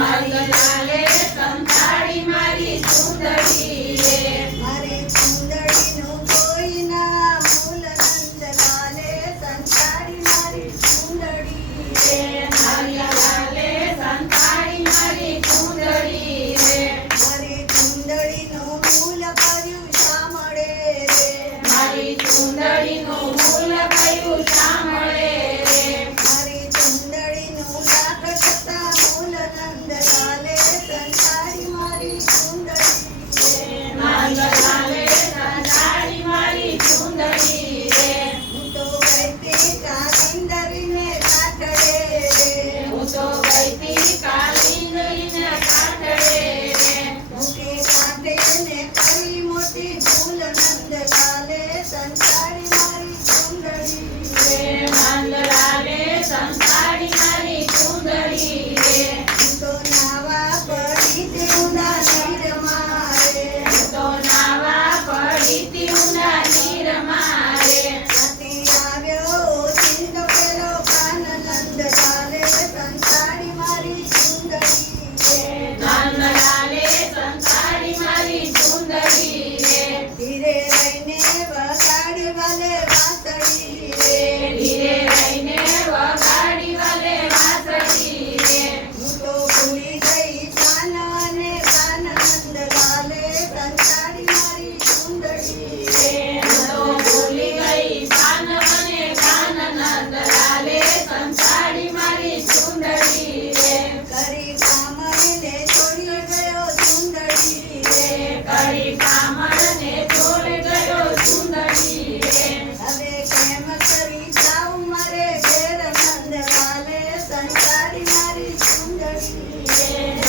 મારી ચાલે સંતાડી મારી સુંદરીએ. મારી સુંદરીનું કોઈ ના કર્યું શા મળે મારી સુંદરીનું ಐತಿ mercy